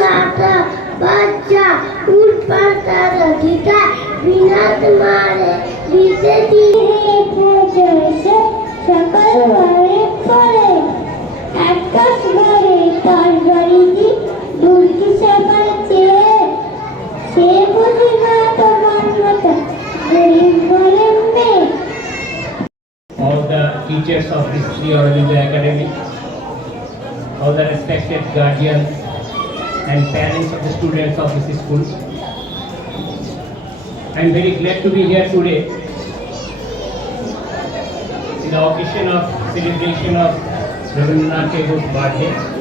माता बच्चा उठ पड़ता रखिता बिना तुम्हारे बीते जैसे सकल वाले पड़े आकाश भरे तार भरी थी दूर की सकल से बुझी माता माता गरीब भरे में all the teachers of this Sri Aurobindo Academy, all the respected guardians and parents of the students of this school. I am very glad to be here today in the occasion of celebration of Rabindranath Tagore's birthday.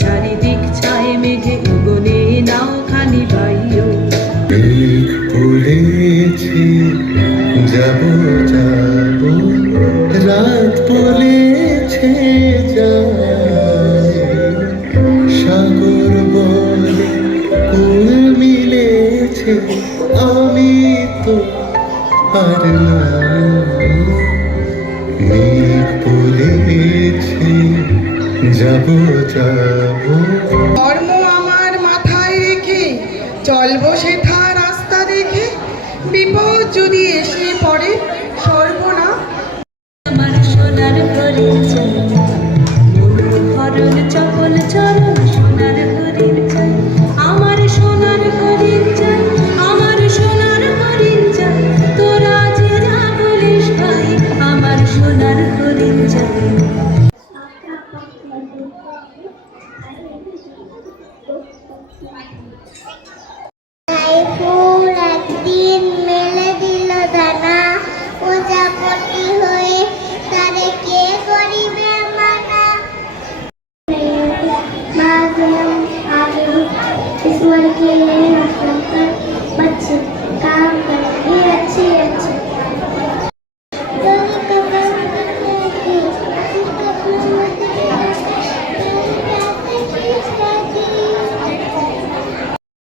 চারিদিক ছায় মেঘে গগনে নাও খানি ভাইও পড়েছে যাব যাব রাত পড়েছে যায় সাগর বলে কুল মিলেছে আমি তো আর না মেঘ পড়েছে যাব যাব ধর্ম আমার মাথায় রেখে চলবো সেথা রাস্তা দেখে বিপদ যদি এসে পড়ে সর্বনা আমার সোনার হরিণ চাই হরণ চপল চরণ সোনার হরিণ চাই আমার সোনার হরিণ চাই আমার সোনার হরিণ চাই তোরা যে যা বলিস ভাই আমার সোনার হরিণ চাই ফুল একদিন মেলে দিল দানা প্রজাপতি হয়ে তারে কে করিবে মানা आगे ईश्वर के लिए कर बच्चे काम करेंगे अच्छे अच्छे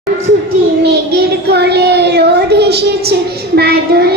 ছুটি মেঘের কোলে রোদ এসেছে বাদল